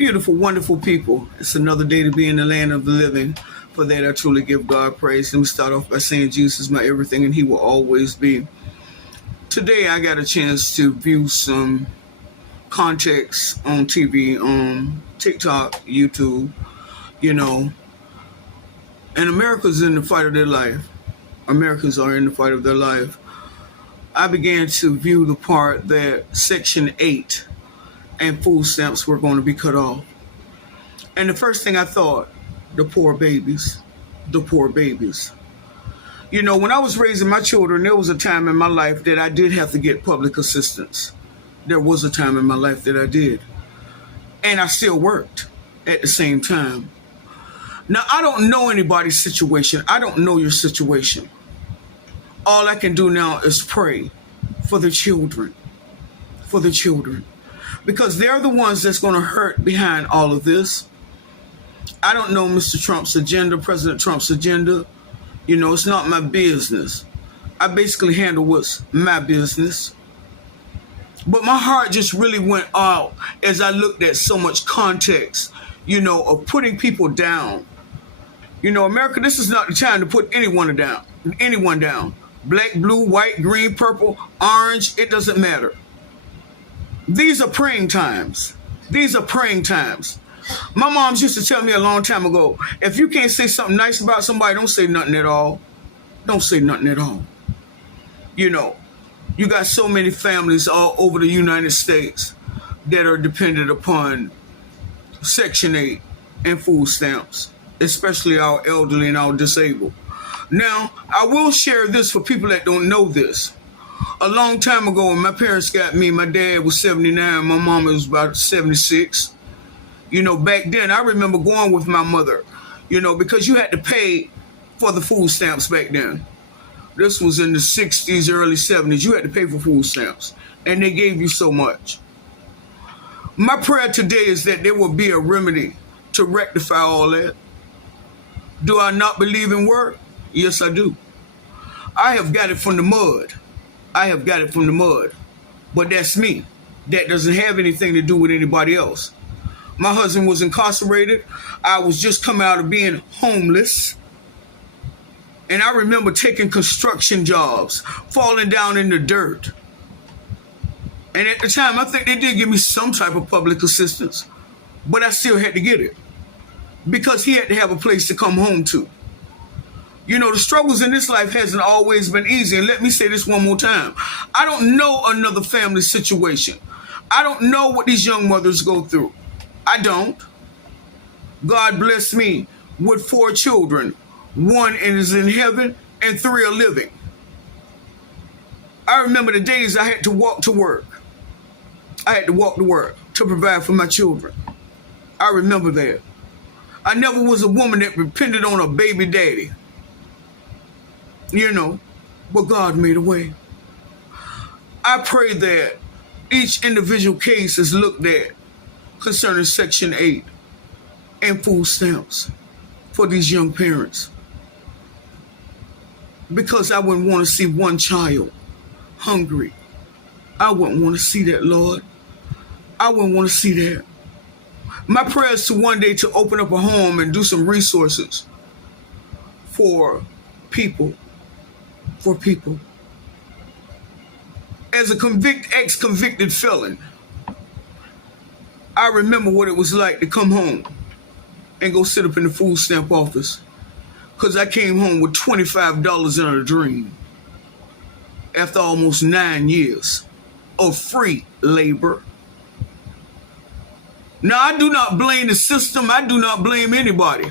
Beautiful, wonderful people. It's another day to be in the land of the living. For that, I truly give God praise. Let me start off by saying Jesus is my everything and he will always be. Today, I got a chance to view some context on TV, on TikTok, YouTube, you know, and America's in the fight of their life. Americans are in the fight of their life. I began to view the part that Section 8 and food stamps were going to be cut off. And the first thing I thought, the poor babies, the poor babies. You know, when I was raising my children, there was a time in my life that I did have to get public assistance. There was a time in my life that I did. And I still worked at the same time. Now, I don't know anybody's situation. I don't know your situation. All I can do now is pray for the children, because they're the ones that's going to hurt behind all of this. I don't know Mr. Trump's agenda, President Trump's agenda. You know, it's not my business. I basically handle what's my business. But my heart just really went out as I looked at so much context, you know, of putting people down. You know, America, this is not the time to put anyone down. Black, blue, white, green, purple, orange, it doesn't matter. These are praying times. These are praying times. My moms used to tell me a long time ago, if you can't say something nice about somebody, don't say nothing at all. Don't say nothing at all. You know, you got so many families all over the United States that are dependent upon Section 8 and food stamps, especially our elderly and our disabled. Now, I will share this for people that don't know this. A long time ago, when my parents got me, my dad was 79, my mom was about 76. You know, back then, I remember going with my mother, you know, because you had to pay for the food stamps back then. This was in the 60s, early 70s. You had to pay for food stamps, and they gave you so much. My prayer today is that there will be a remedy to rectify all that. Do I not believe in work? Yes, I do. I have got it from the mud. But that's me. That doesn't have anything to do with anybody else. My husband was incarcerated. I was just coming out of being homeless. And I remember taking construction jobs, falling down in the dirt. And at the time, I think they did give me some type of public assistance, but I still had to get it because he had to have a place to come home to. You know, the struggles in this life hasn't always been easy. And let me say this one more time. I don't know another family situation. I don't know what these young mothers go through. I don't. God bless me with 4 children. 1 is in heaven and 3 are living. I remember the days I had to walk to work. To provide for my children. I remember that. I never was a woman that depended on a baby daddy. You know, but God made a way. I pray that each individual case is looked at concerning Section 8 and food stamps for these young parents. Because I wouldn't want to see one child hungry. I wouldn't want to see that, Lord. I wouldn't want to see that. My prayer is to one day to open up a home and do some resources for people. As a ex-convicted felon, I remember what it was like to come home and go sit up in the food stamp office because I came home with $25 in a dream after almost 9 years of free labor. Now, I do not blame the system. I do not blame anybody,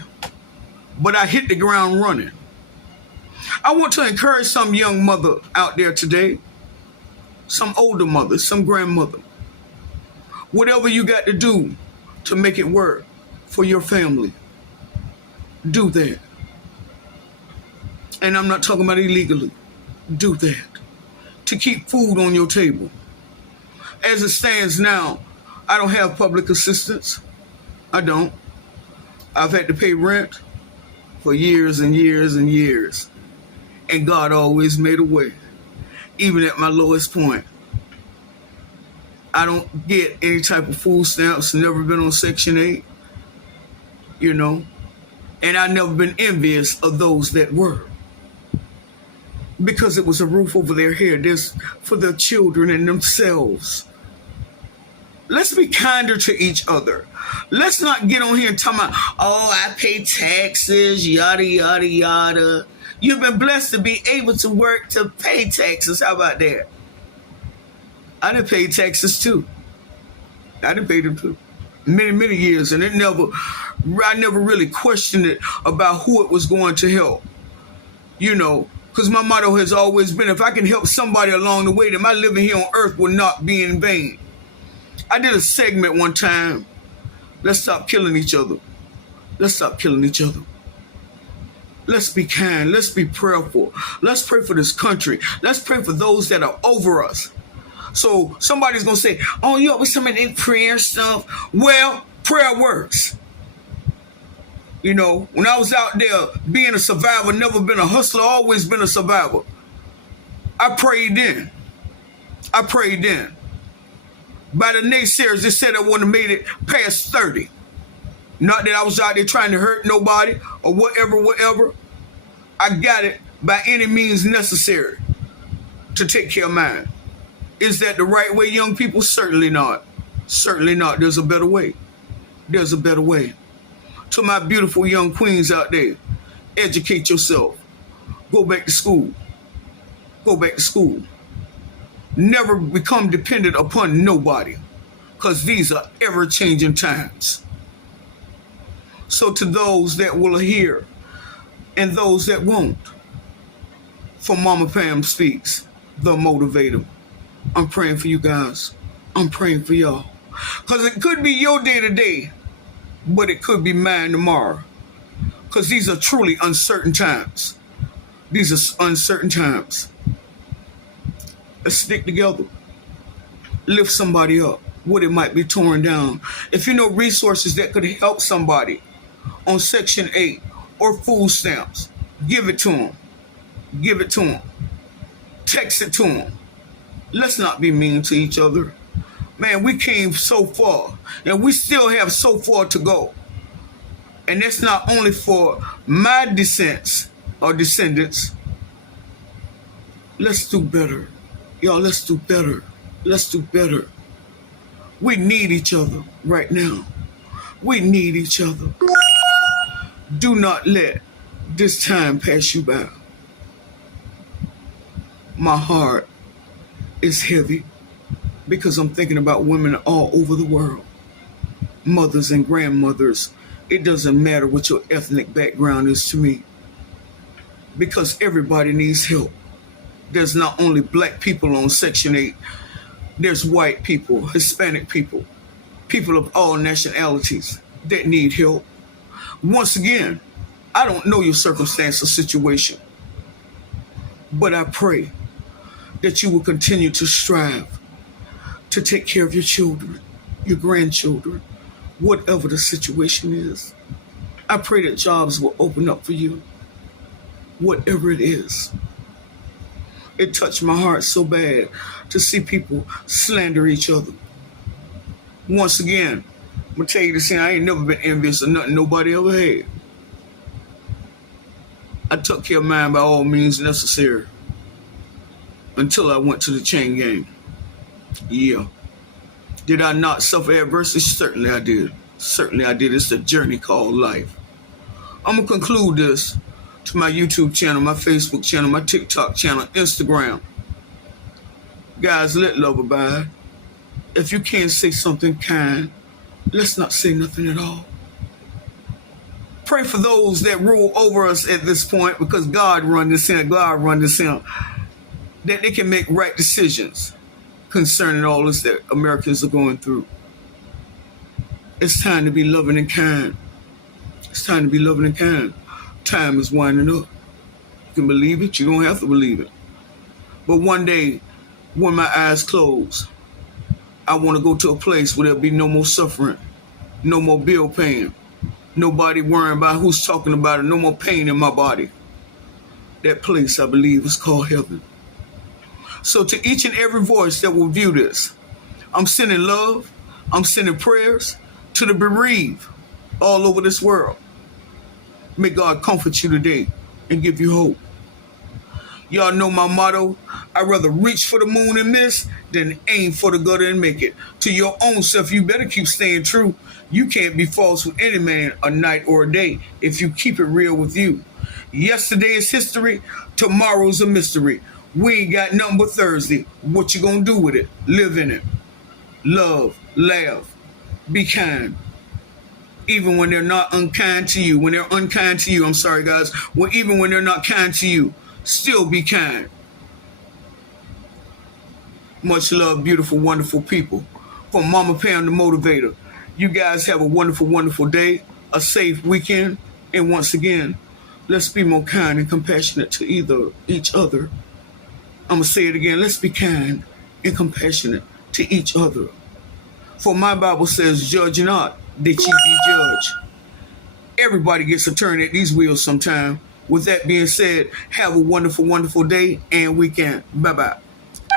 but I hit the ground running. I want to encourage some young mother out there today, some older mother, some grandmother. Whatever you got to do to make it work for your family, do that. And I'm not talking about illegally. Do that. To keep food on your table. As it stands now, I don't have public assistance. I don't. I've had to pay rent for years and years and years. And God always made a way, even at my lowest point. I don't get any type of food stamps, never been on Section 8, you know, and I never been envious of those that were. Because it was a roof over their head. There's for their children and themselves. Let's be kinder to each other. Let's not get on here and talk about, oh, I pay taxes, yada, yada, yada. You've been blessed to be able to work to pay taxes. How about that? I done paid taxes too. I done paid them too. Many, many years. And I never really questioned it about who it was going to help. You know, because my motto has always been, if I can help somebody along the way, then my living here on earth will not be in vain. I did a segment one time. Let's stop killing each other. Let's stop killing each other. Let's be kind. Let's be prayerful. Let's pray for this country. Let's pray for those that are over us. So somebody's going to say, oh, you always talking about that prayer stuff. Well, prayer works. You know, when I was out there being a survivor, never been a hustler, always been a survivor. I prayed then. I prayed then. By the naysayers, they said I wouldn't have made it past 30. Not that I was out there trying to hurt nobody or whatever. I got it by any means necessary to take care of mine. Is that the right way, young people? Certainly not. Certainly not. There's a better way. There's a better way. To my beautiful young queens out there, educate yourself. Go back to school. Go back to school. Never become dependent upon nobody, because these are ever-changing times. So to those that will hear and those that won't, from Mama Pam Speaks, the Motivator, I'm praying for you guys. I'm praying for y'all. Because it could be your day today, but it could be mine tomorrow. Because these are truly uncertain times. These are uncertain times. Let's stick together. Lift somebody up. What it might be torn down. If you know resources that could help somebody on Section 8 or food stamps, give it to them. Give it to them. Text it to them. Let's not be mean to each other. Man, we came so far, and we still have so far to go. And that's not only for my descendants or descendants. Let's do better. Y'all, let's do better. Let's do better. We need each other right now. We need each other. Do not let this time pass you by. My heart is heavy because I'm thinking about women all over the world. Mothers and grandmothers. It doesn't matter what your ethnic background is to me, because everybody needs help. There's not only black people on Section 8. There's white people, Hispanic people, people of all nationalities that need help. Once again, I don't know your circumstance or situation, but I pray that you will continue to strive to take care of your children, your grandchildren, whatever the situation is. I pray that jobs will open up for you, whatever it is. It touched my heart so bad to see people slander each other. Once again, I'm going to tell you this thing, I ain't never been envious of nothing nobody ever had. I took care of mine by all means necessary until I went to the chain gang. Yeah. Did I not suffer adversity? Certainly I did. Certainly I did. It's a journey called life. I'm going to conclude this to my YouTube channel, my Facebook channel, my TikTok channel, Instagram. Guys, let love abide. If you can't say something kind, let's not say nothing at all. Pray for those that rule over us at this point, because God run this in, God run this in, that they can make right decisions concerning all this that Americans are going through. It's time to be loving and kind. It's time to be loving and kind. Time is winding up. You can believe it. You don't have to believe it. But one day, when my eyes close, I want to go to a place where there'll be no more suffering, no more bill paying, nobody worrying about who's talking about it, no more pain in my body. That place, I believe, is called heaven. So to each and every voice that will view this, I'm sending love. I'm sending prayers to the bereaved all over this world. May God comfort you today and give you hope. Y'all know my motto. I'd rather reach for the moon and miss than aim for the gutter and make it. To your own self, you better keep staying true. You can't be false with any man, a night or a day, if you keep it real with you. Yesterday is history. Tomorrow's a mystery. We ain't got nothing but Thursday. What you gonna do with it? Live in it. Love, laugh, be kind. Even when they're not unkind to you, when they're unkind to you, I'm sorry guys, even when they're not kind to you, still be kind. Much love, beautiful, wonderful people. From Mama Pam the Motivator. You guys have a wonderful, wonderful day, a safe weekend, and once again, let's be more kind and compassionate to each other. I'm going to say it again. Let's be kind and compassionate to each other. For my Bible says, judge not, that ye be judged. Everybody gets a turn at these wheels sometime. With that being said, have a wonderful, wonderful day and weekend. Bye-bye.